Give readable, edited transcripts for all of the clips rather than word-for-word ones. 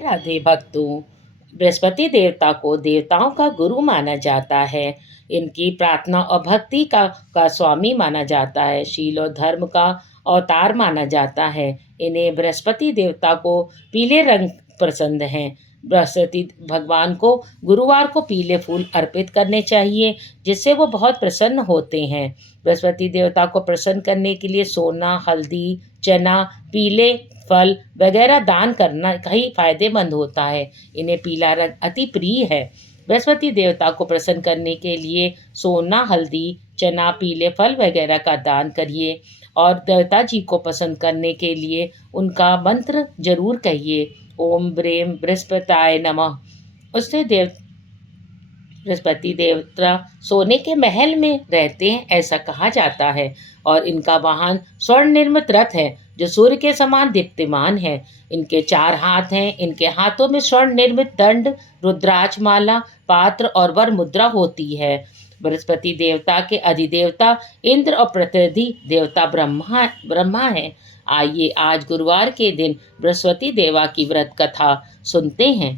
राधे भक्तों, बृहस्पति देवता को देवताओं का गुरु माना जाता है। इनकी प्रार्थना और भक्ति का स्वामी माना जाता है। शील और धर्म का अवतार माना जाता है। इन्हें बृहस्पति देवता को पीले रंग पसंद हैं। बृहस्पति भगवान को गुरुवार को पीले फूल अर्पित करने चाहिए, जिससे वो बहुत प्रसन्न होते हैं। बृहस्पति देवता को प्रसन्न करने के लिए सोना, हल्दी, चना, पीले फल वगैरह दान करना ही फायदेमंद होता है। इन्हें पीला रंग अति प्रिय है। बृहस्पति देवता को प्रसन्न करने के लिए सोना, हल्दी, चना, पीले फल वगैरह का दान करिए और देवता जी को पसंद करने के लिए उनका मंत्र जरूर कहिए। ओम ब्रेम बृहस्पताय नमः। उससे बृहस्पति देवता सोने के महल में रहते हैं, ऐसा कहा जाता है। और इनका वाहन स्वर्ण निर्मित रथ है, जो सूर्य के समान दीप्तिमान है। इनके 4 हाथ हैं। इनके हाथों में स्वर्ण निर्मित दंड, रुद्राक्ष माला, पात्र और वर मुद्रा होती है। बृहस्पति देवता के अधिदेवता इंद्र और प्रतिनिधि देवता ब्रह्मा है। आइए आज गुरुवार के दिन बृहस्पति देवा की व्रत कथा सुनते हैं।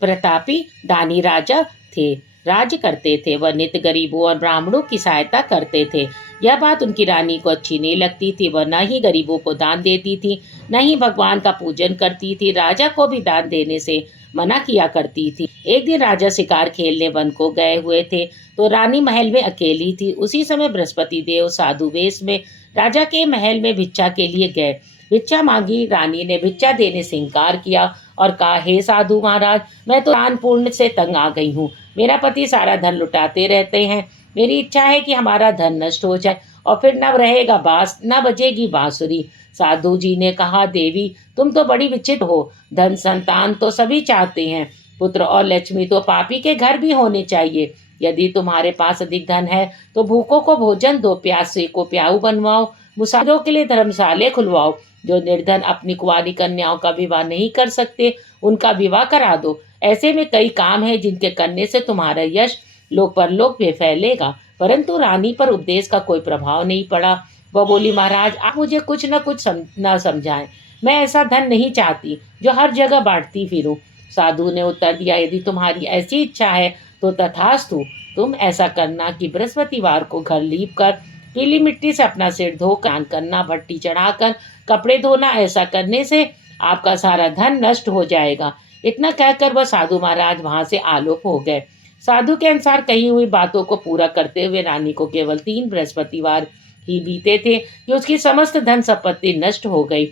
प्रतापी दानी राजा थे, राज्य करते थे। वह नित्य गरीबों और ब्राह्मणों की सहायता करते थे। यह बात उनकी रानी को अच्छी नहीं लगती थी। वह न ही गरीबों को दान देती थी, न ही भगवान का पूजन करती थी। राजा को भी दान देने से मना किया करती थी। एक दिन राजा शिकार खेलने वन को गए हुए थे, तो रानी महल में अकेली थी। उसी समय बृहस्पति देव साधु वेश में राजा के महल में भिक्षा के लिए गए। भिक्षा मांगी। रानी ने भिक्षा देने से इनकार किया और कहा, हे साधु महाराज, मैं तो दान पुण्य से तंग आ गई हूँ। मेरा पति सारा धन लुटाते रहते हैं। मेरी इच्छा है कि हमारा धन नष्ट हो जाए और फिर न रहेगा बांस, न बजेगी बांसुरी। साधु जी ने कहा, देवी तुम तो बड़ी विचित्र हो। धन संतान तो सभी चाहते हैं, पुत्र और लक्ष्मी तो पापी के घर भी होने चाहिए। यदि तुम्हारे पास अधिक धन है तो भूखों को भोजन दो, प्यासे को प्याऊ बनवाओ, मुसाफिरों के लिए धर्मशाले खुलवाओ। जो निर्धन अपनी कुंवारी कन्याओं का विवाह नहीं कर सकते, उनका विवाह करा दो। ऐसे में कई काम है जिनके करने से तुम्हारा यश लोक परलोक में फैलेगा। परंतु रानी पर उपदेश का कोई प्रभाव नहीं पड़ा। वह बोली, महाराज आप मुझे कुछ न कुछ न समझाएं। मैं ऐसा धन नहीं चाहती जो हर जगह बांटती फिरूं। साधु ने उत्तर दिया, यदि तुम्हारी ऐसी इच्छा है तो तथास्तु। तुम ऐसा करना कि बृहस्पतिवार को घर लीप कर पीली मिट्टी से अपना सिर धो स्नान करना, भट्टी चढ़ाकर कपड़े धोना। ऐसा करने से आपका सारा धन नष्ट हो जाएगा। इतना कहकर वह साधु महाराज वहां से आलोक हो गए। साधु के अनुसार कही हुई बातों को पूरा करते हुए रानी को केवल 3 बृहस्पतिवार ही बीते थे कि उसकी समस्त धन संपत्ति नष्ट हो गई।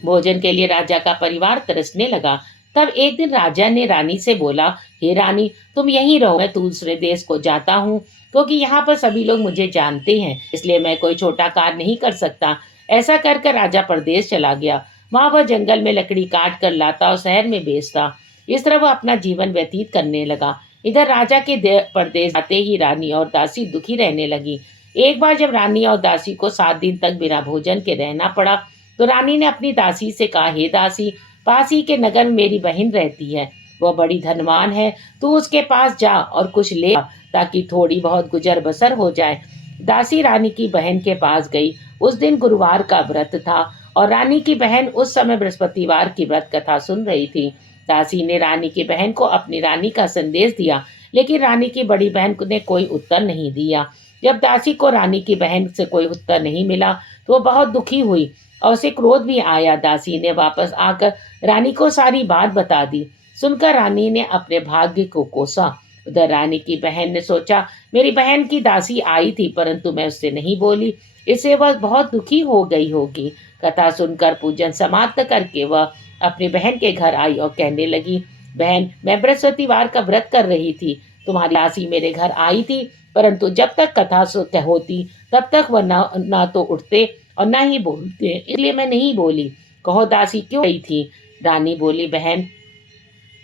भोजन के लिए राजा का परिवार तरसने लगा। तब एक दिन राजा ने रानी से बोला, हे रानी तुम यहीं रहो, मैं दूसरे देश को जाता हूँ, क्योंकि यहाँ पर सभी लोग मुझे जानते हैं, इसलिए मैं कोई छोटा कार्य नहीं कर सकता। ऐसा कर कर राजा परदेश चला गया। वहाँ वह जंगल में लकड़ी काट कर लाता और शहर में बेचता। इस तरह वह अपना जीवन व्यतीत करने लगा। इधर राजा के परदेश आते ही रानी और दासी दुखी रहने लगी। एक बार जब रानी और दासी को 7 दिन तक बिना भोजन के रहना पड़ा, तो रानी ने अपनी दासी से कहा, हे दासी, पास ही के नगर में मेरी बहन रहती है, वह बड़ी धनवान है, तू उसके पास जा और कुछ ले आ, ताकि थोड़ी बहुत गुजर बसर हो जाए। दासी रानी की बहन के पास गई। उस दिन गुरुवार का व्रत था और रानी की बहन उस समय बृहस्पतिवार की व्रत कथा सुन रही थी। दासी ने रानी की बहन को अपनी रानी का संदेश दिया, लेकिन रानी की बड़ी बहन ने कोई उत्तर नहीं दिया। जब दासी को रानी की बहन से कोई उत्तर नहीं मिला तो वो बहुत दुखी हुई और उसे क्रोध भी आया। दासी ने वापस आकर रानी को सारी बात बता दी। सुनकर रानी ने अपने भाग्य को कोसा। उधर रानी की बहन ने सोचा, मेरी बहन की दासी आई थी परंतु मैं उससे नहीं बोली, इससे वह बहुत दुखी हो गई होगी। कथा सुनकर पूजन समाप्त करके वह अपनी बहन के घर आई और कहने लगी, बहन मैं बृहस्पतिवार का व्रत कर रही थी, तुम्हारी दासी मेरे घर आई थी, परंतु जब तक कथा होती तब तक वह ना तो उठते और ना ही बोलते, इसलिए मैं नहीं बोली। कहो दासी क्यों गई थी? रानी बोली, बहन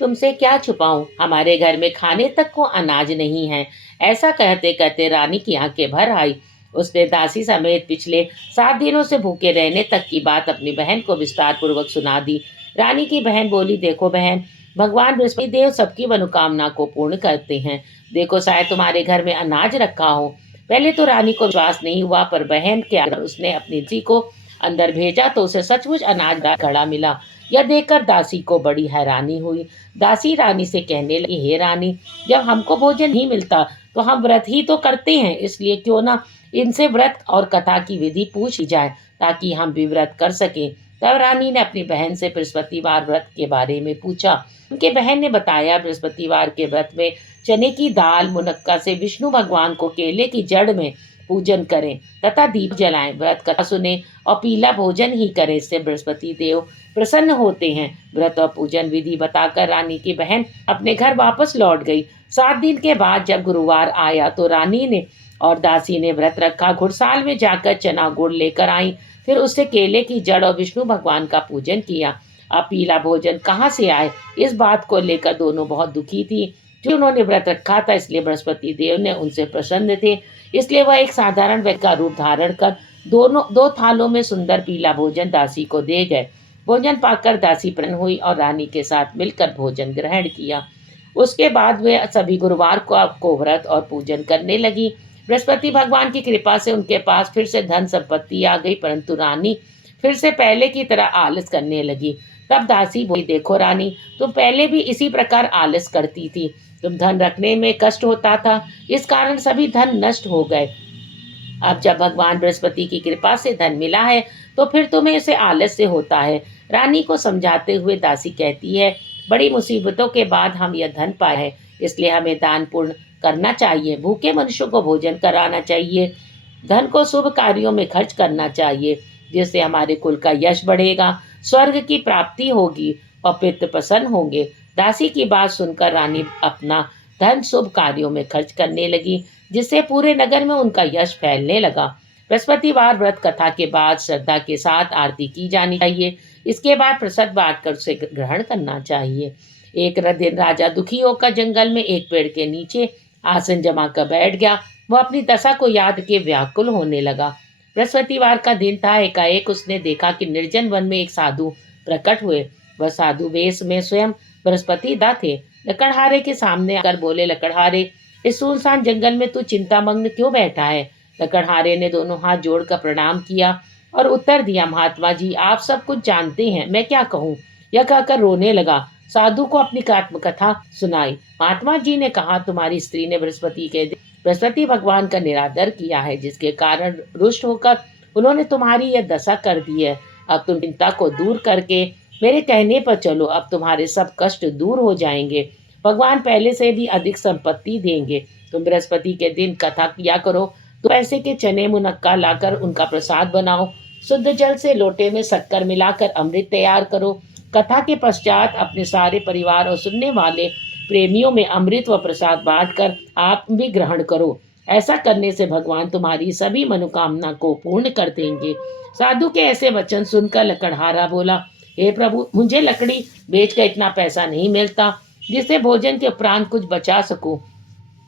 तुमसे क्या छुपाऊं, हमारे घर में खाने तक को अनाज नहीं है। ऐसा कहते कहते रानी की आंखें भर आई। उसने दासी समेत पिछले 7 दिनों से भूखे रहने तक की बात अपनी बहन को विस्तार पूर्वक सुना दी। रानी की बहन बोली, देखो बहन, भगवान बृहस्पति देव सबकी मनोकामना को पूर्ण करते हैं। देखो शायद तुम्हारे घर में अनाज रखा हो। पहले तो रानी को विश्वास नहीं हुआ, पर बहन के उसने अपनी जी को अंदर भेजा तो उसे सचमुच अनाज घड़ा मिला। यह देखकर दासी को बड़ी हैरानी हुई। दासी रानी से कहने लगी, हे रानी, जब हमको भोजन नहीं मिलता तो हम व्रत ही तो करते हैं, इसलिए क्यों ना इनसे व्रत और कथा की विधि पूछ ली जाए ताकि हम भी व्रत कर सकें। तब रानी ने अपनी बहन से बृहस्पतिवार व्रत के बारे में पूछा। उनके बहन ने बताया, बृहस्पतिवार के व्रत में चने की दाल मुनक्का से विष्णु भगवान को केले की जड़ में पूजन करें तथा दीप जलाएं, व्रत कथा सुने और पीला भोजन ही करें। इससे बृहस्पति देव प्रसन्न होते हैं। व्रत और पूजन विधि बताकर रानी की बहन अपने घर वापस लौट गई। 7 दिन के बाद जब गुरुवार आया तो रानी ने और दासी ने व्रत रखा। घुड़साल में जाकर चना गुड़ लेकर आई, फिर उससे केले की जड़ और विष्णु भगवान का पूजन किया। अब पीला भोजन कहाँ से आए, इस बात को लेकर दोनों बहुत दुखी थी। जो उन्होंने व्रत रखा था इसलिए बृहस्पति देव ने उनसे प्रसन्न थे, इसलिए वह एक साधारण व्यक्ति का रूप धारण कर दो थालों में सुंदर पीला भोजन दासी को दे गए। भोजन पाकर दासी प्रसन्न हुई और रानी के साथ मिलकर भोजन ग्रहण किया। उसके बाद वे सभी गुरुवार को व्रत और पूजन करने लगी। बृहस्पति भगवान की कृपा से उनके पास फिर से धन संपत्ति आ गई, परंतु रानी फिर से पहले की तरह आलस करने लगी। तब दासी बोली, देखो रानी, तुम पहले भी इसी प्रकार आलस करती थी। तुम धन रखने में कष्ट होता था, इस कारण सभी धन नष्ट हो गए। अब जब भगवान बृहस्पति की कृपा से धन मिला है तो फिर तुम्हें इसे आलस से होता है। रानी को समझाते हुए दासी कहती है, बड़ी मुसीबतों के बाद हम यह धन पाए हैं, इसलिए हमें दान पुण्य करना चाहिए, भूखे मनुष्यों को भोजन कराना चाहिए, धन को शुभ कार्यों में खर्च करना चाहिए, जिससे हमारे कुल का यश बढ़ेगा, स्वर्ग की प्राप्ति होगी और पितृ प्रसन्न होंगे। दासी की बात सुनकर रानी अपना धन शुभ कार्यों में खर्च करने लगी, जिससे पूरे नगर में उनका यश फैलने लगा। बृहस्पतिवार व्रत कथा के बाद श्रद्धा के साथ आरती की जानी चाहिए। इसके बाद प्रसाद बांटकर उसे ग्रहण करना चाहिए। एक दिन राजा दुखी होकर जंगल में एक पेड़ के नीचे आसन जमा कर बैठ गया। वह अपनी दशा को याद के व्याकुल होने लगा। बृहस्पतिवार का दिन था। एकाएक उसने देखा कि निर्जन वन में एक साधु प्रकट हुए। वह साधु वेश में स्वयं बृहस्पति दा थे। लकड़हारे के सामने आकर बोले, लकड़हारे, इस सुनसान जंगल में तू चिंतामग्न क्यों बैठा है? लकड़हारे ने दोनों हाथ जोड़कर प्रणाम किया और उत्तर दिया, महात्मा जी, आप सब कुछ जानते हैं, मैं क्या कहूँ? यह कहकर रोने लगा। साधु को अपनी आत्मकथा सुनाई। महात्मा जी ने कहा, तुम्हारी स्त्री ने बृहस्पति भगवान का निरादर किया है, जिसके कारण रुष्ट होकर उन्होंने तुम्हारी यह दशा कर दी है। अब तुम चिंता को दूर करके मेरे कहने पर चलो, अब तुम्हारे सब कष्ट दूर हो जाएंगे। भगवान पहले से भी अधिक संपत्ति देंगे। तुम बृहस्पति के दिन कथा किया करो। तो पैसे के चने मुनक्का लाकर उनका प्रसाद बनाओ। शुद्ध जल से लोटे में शक्कर मिलाकर अमृत तैयार करो। कथा के पश्चात अपने सारे परिवार और सुनने वाले प्रेमियों में अमृत व प्रसाद बांटकर आप भी ग्रहण करो। ऐसा करने से भगवान तुम्हारी सभी मनोकामना को पूर्ण कर देंगे। साधु के ऐसे वचन सुनकर लकड़हारा बोला, हे प्रभु, मुझे लकड़ी बेचकर इतना पैसा नहीं मिलता जिससे भोजन के उपरांत कुछ बचा सकूं।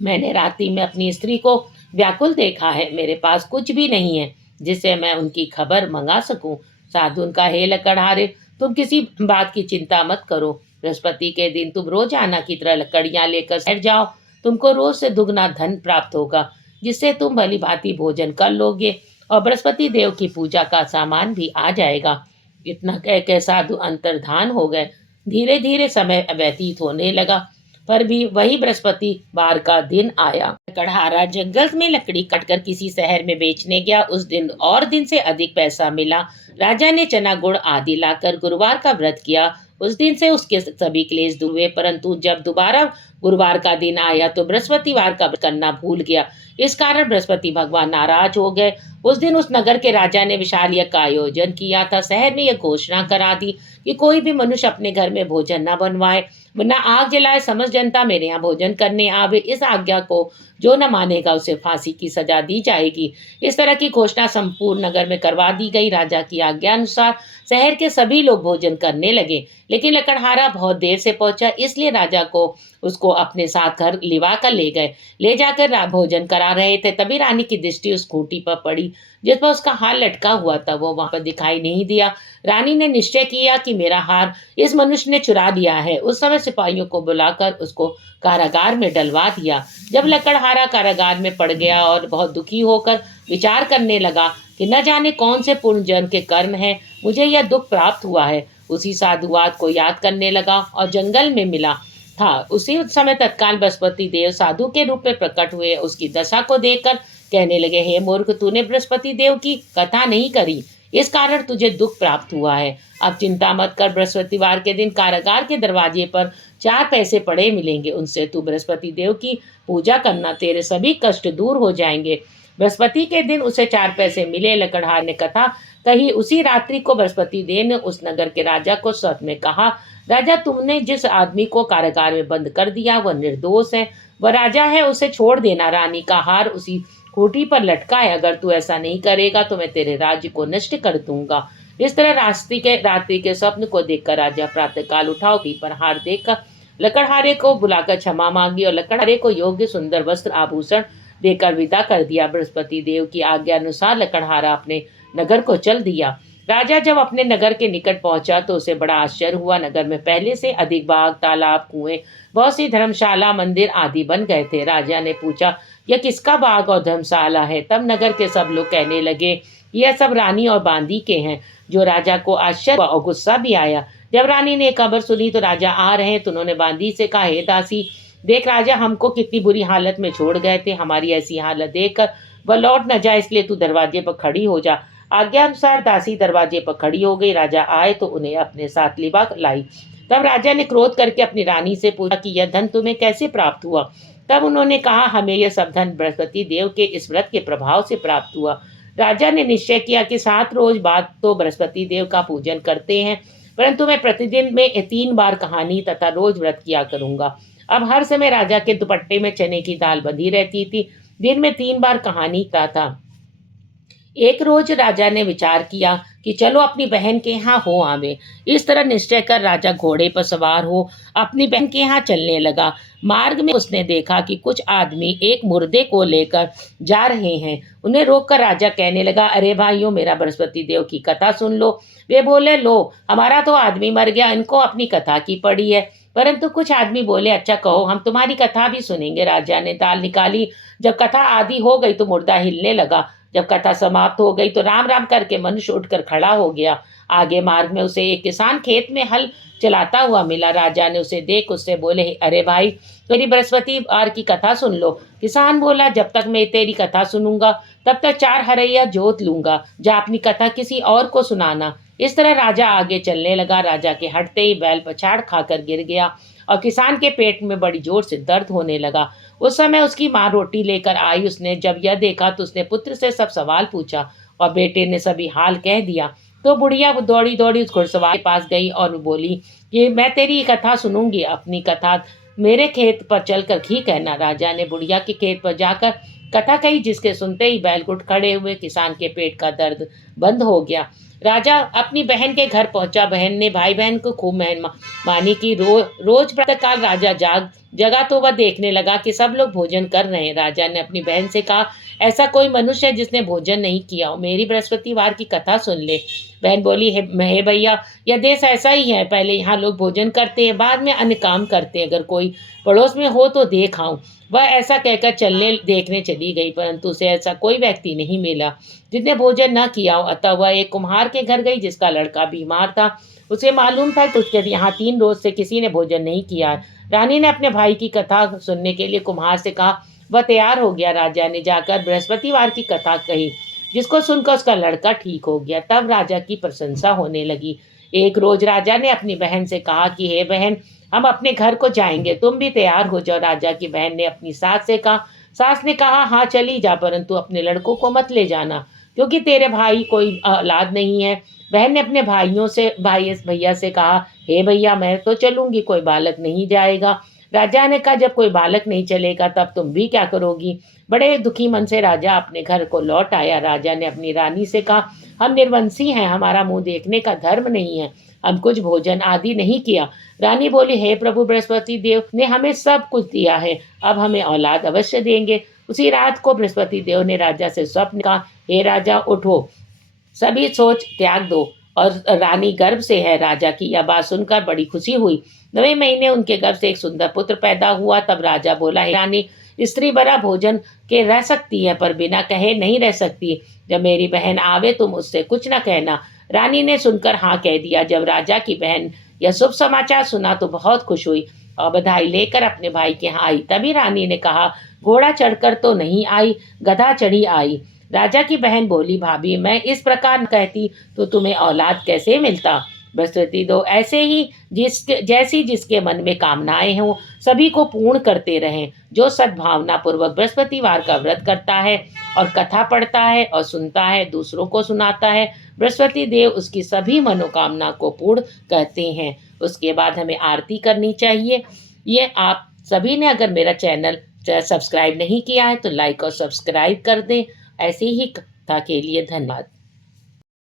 मैंने रात्रि में अपनी स्त्री को व्याकुल देखा है। मेरे पास कुछ भी नहीं है जिससे मैं उनकी खबर मंगा सकूं। साधु उनका, हे लकड़हारे, तुम किसी बात की चिंता मत करो। बृहस्पति के दिन तुम रोजाना की तरह लकड़ियां लेकर बैठ जाओ। तुमको रोज से दुगना धन प्राप्त होगा, जिससे तुम भली भांति भोजन कर लोगे और बृहस्पति देव की पूजा का सामान भी आ जाएगा। इतना कह साधु अंतर्धान हो गए। धीरे धीरे समय व्यतीत होने लगा, पर भी वही बृहस्पतिवार का दिन आया। लकड़हारा जंगल में लकड़ी काटकर किसी शहर में बेचने गया। उस दिन और दिन से अधिक पैसा मिला। राजा ने चना गुड़ आदि लाकर गुरुवार का व्रत किया। उस दिन से उसके सभी क्लेश दूर हुए, परंतु जब दोबारा गुरुवार का दिन आया तो बृहस्पतिवार का व्रत करना भूल गया। इस कारण बृहस्पति भगवान नाराज हो गए। उस दिन उस नगर के राजा ने विशाल यज्ञ का आयोजन किया था। शहर में यह घोषणा करा दी कि कोई भी मनुष्य अपने घर में भोजन न बनवाए, वरना आग जलाए। समस्त जनता मेरे यहाँ भोजन करने आवे। इस आज्ञा को जो न मानेगा उसे फांसी की सजा दी जाएगी। इस तरह की घोषणा संपूर्ण नगर में करवा दी गई। राजा की आज्ञा अनुसार शहर के सभी लोग भोजन करने लगे, लेकिन लकड़हारा बहुत देर से पहुंचा, इसलिए राजा को उसको अपने साथ घर लिवा कर ले गए। ले जाकर भोजन करा रहे थे, तभी रानी की दृष्टि उस खूंटी पर पड़ी जिस पर उसका हार लटका हुआ था। वो वहां पर दिखाई नहीं दिया। रानी ने निश्चय किया कि मेरा हार इस मनुष्य ने चुरा लिया है। उस समय सिपाहियों को बुलाकर उसको कारागार में डलवा दिया। जब लकड़हारा कारागार में पड़ गया और बहुत दुखी होकर विचार करने लगा कि न जाने कौन से पुण्य जन्म के कर्म हैं, मुझे यह दुख प्राप्त हुआ है, उसी साधुवाद को याद करने लगा और जंगल में मिला था। उसी समय तत्काल बृहस्पति देव साधु के रूप में प्रकट हुए। उसकी दशा को देखकर कहने लगे, हे मूर्ख, तूने बृहस्पति देव की कथा नहीं करी, इस कारण तुझे दुख प्राप्त हुआ है। अब चिंता मत कर, बृहस्पतिवार के दिन कारागार के दरवाजे पर 4 पैसे पड़े मिलेंगे, उनसे तू बृहस्पति देव की पूजा करना, तेरे सभी कष्ट दूर हो जाएंगे। बृहस्पति के दिन उसे 4 पैसे मिले। लकड़हार ने कथा कही। उसी रात्रि को बृहस्पति देव ने उस नगर के राजा को स्वप्न में कहा, राजा, तुमने जिस आदमी को कारागार में बंद कर दिया वह निर्दोष है, वह राजा है, उसे छोड़ देना। रानी का हार उसी खूंटी पर लटका है, अगर तू ऐसा नहीं करेगा तो मैं तेरे राज्य को नष्ट कर दूंगा। इस तरह रात्रि के स्वप्न को देखकर राजा प्रातःकाल उठा, खूंटी पर हार देखकर लकड़हारे को बुलाकर क्षमा मांगी और लकड़हारे को योग्य सुंदर वस्त्र आभूषण देकर विदा कर दिया। बृहस्पति देव की आज्ञा अनुसार लकड़हारा अपने नगर को चल दिया। राजा जब अपने नगर के निकट पहुंचा तो उसे बड़ा आश्चर्य हुआ। नगर में पहले से अधिक बाग, तालाब, कुएं, बहुत सी धर्मशाला, मंदिर आदि बन गए थे। राजा ने पूछा, यह किसका बाग और धर्मशाला है? तब नगर के सब लोग कहने लगे, यह सब रानी और बांदी के हैं। जो राजा को आश्चर्य और गुस्सा भी आया। जब रानी ने खबर सुनी तो राजा आ रहे हैं तो उन्होंने बांदी से कहा, हे दासी, देख राजा हमको कितनी बुरी हालत में छोड़ गए थे, हमारी ऐसी हालत देखकर वह लौट न जाए, इसलिए तू दरवाजे पर खड़ी हो जा। आज्ञा अनुसार दासी दरवाजे पर खड़ी हो गई। राजा आए तो उन्हें अपने साथ लिबा लाई। तब राजा ने क्रोध करके अपनी रानी से पूछा कि यह धन तुम्हें कैसे प्राप्त हुआ? तब उन्होंने कहा, हमें यह सब धन बृहस्पति देव के इस व्रत के प्रभाव से प्राप्त हुआ। राजा ने निश्चय किया कि 7 रोज बाद तो बृहस्पति देव का पूजन करते हैं, परंतु मैं प्रतिदिन में 3 बार कहानी तथा रोज व्रत किया करूंगा। अब हर समय राजा के दुपट्टे में चने की दाल बंधी रहती थी। दिन में 3 बार कहानी का था। एक रोज राजा ने विचार किया कि चलो अपनी बहन के यहाँ हो आवे। इस तरह निश्चय कर राजा घोड़े पर सवार हो अपनी बहन के यहाँ चलने लगा। मार्ग में उसने देखा कि कुछ आदमी एक मुर्दे को लेकर जा रहे हैं। उन्हें रोककर राजा कहने लगा, अरे भाइयों, मेरा बृहस्पति देव की कथा सुन लो। वे बोले, लो, हमारा तो आदमी मर गया, इनको अपनी कथा की पड़ी है। परंतु कुछ आदमी बोले, अच्छा कहो, हम तुम्हारी कथा भी सुनेंगे। राजा ने दाल निकाली। जब कथा आदि हो गई तो मुर्दा हिलने लगा। जब कथा समाप्त हो गई तो राम राम करके मनुष्य उठकर खड़ा हो गया। आगे मार्ग में उसे एक किसान खेत में हल चलाता हुआ मिला। राजा ने उसे देख उससे बोले, अरे भाई, मेरी बृहस्पतिवार की कथा सुन लो। किसान बोला, जब तक मैं तेरी कथा सुनूंगा तब तक 4 हरैया जोत लूंगा, जा अपनी कथा किसी और को सुनाना। इस तरह राजा आगे चलने लगा। राजा के हटते ही बैल पछाड़ खाकर गिर गया और किसान के पेट में बड़ी जोर से दर्द होने लगा। उस समय उसकी माँ रोटी लेकर आई। उसने जब यह देखा तो उसने पुत्र से सब सवाल पूछा और बेटे ने सभी हाल कह दिया। तो बुढ़िया दौड़ी दौड़ी उस घुड़सवार के पास गई और बोली कि मैं तेरी कथा सुनूंगी, अपनी कथा मेरे खेत पर चलकर ही कहना। राजा ने बुढ़िया के खेत पर जाकर कथा कही, जिसके सुनते ही बैल उठ खड़े हुए। किसान के पेट का दर्द बंद हो गया। राजा अपनी बहन के घर पहुंचा। बहन ने भाई बहन को खूब मेहमानी की। रोज प्रातःकाल राजा जगा तो वह देखने लगा कि सब लोग भोजन कर रहे हैं। राजा ने अपनी बहन से कहा, ऐसा कोई मनुष्य है जिसने भोजन नहीं किया हो, मेरी बृहस्पतिवार की कथा सुन ले। बहन बोली, हे भैया, यह देश ऐसा ही है, पहले यहाँ लोग भोजन करते हैं, बाद में अन्य काम करते हैं, अगर कोई पड़ोस में हो तो देख आऊं। वह ऐसा कहकर देखने चली गई, परंतु उसे ऐसा कोई व्यक्ति नहीं मिला जिसने भोजन न किया हो। अतः वह एक कुम्हार के घर गई जिसका लड़का बीमार था। उसे मालूम था कि उसके यहाँ 3 रोज से किसी ने भोजन नहीं किया। रानी ने अपने भाई की कथा सुनने के लिए कुम्हार से कहा। वह तैयार हो गया। राजा ने जाकर बृहस्पतिवार की कथा कही, जिसको सुनकर उसका लड़का ठीक हो गया। तब राजा की प्रशंसा होने लगी। एक रोज राजा ने अपनी बहन से कहा कि हे बहन, हम अपने घर को जाएंगे, तुम भी तैयार हो जाओ। राजा की बहन ने अपनी सास से कहा। सास ने कहा, हाँ चली जा, परंतु अपने लड़कों को मत ले जाना, क्योंकि तेरे भाई कोई औलाद नहीं है। बहन ने अपने भैया से कहा, हे भैया, मैं तो चलूंगी, कोई बालक नहीं जाएगा। राजा ने कहा, जब कोई बालक नहीं चलेगा तब तुम भी क्या करोगी? बड़े दुखी मन से राजा अपने घर को लौट आया। राजा ने अपनी रानी से कहा, हम निर्वंशी हैं, हमारा मुंह देखने का धर्म नहीं है, हम कुछ भोजन आदि नहीं किया। रानी बोली, हे प्रभु, बृहस्पति देव ने हमें सब कुछ दिया है, अब हमें औलाद अवश्य देंगे। उसी रात को बृहस्पति देव ने राजा से स्वप्न कहा, हे राजा, उठो, सभी सोच त्याग दो, और रानी गर्भ से है। राजा की यह बात सुनकर बड़ी खुशी हुई। 9वें महीने उनके गर्भ से एक सुंदर पुत्र पैदा हुआ। तब राजा बोला, हे रानी, स्त्री बड़ा भोजन के रह सकती है, पर बिना कहे नहीं रह सकती। जब मेरी बहन आवे तुम उससे कुछ न कहना। रानी ने सुनकर हाँ कह दिया। जब राजा की बहन यह शुभ समाचार सुना तो बहुत खुश हुई और बधाई लेकर अपने भाई के यहाँ आई। तभी रानी ने कहा, घोड़ा चढ़कर तो नहीं आई, गधा चढ़ी आई। राजा की बहन बोली, भाभी मैं इस प्रकार कहती तो तुम्हें औलाद कैसे मिलता। बृहस्पति दो ऐसे ही जिसके मन में कामनाएं हों सभी को पूर्ण करते रहें। जो सद्भावना पूर्वक बृहस्पतिवार का व्रत करता है और कथा पढ़ता है और सुनता है, दूसरों को सुनाता है, बृहस्पति देव उसकी सभी मनोकामना को पूर्ण करते हैं। उसके बाद हमें आरती करनी चाहिए। ये आप सभी ने अगर मेरा चैनल सब्सक्राइब नहीं किया है तो लाइक और सब्सक्राइब कर दें। ऐसे ही कथा के लिए धन्यवाद।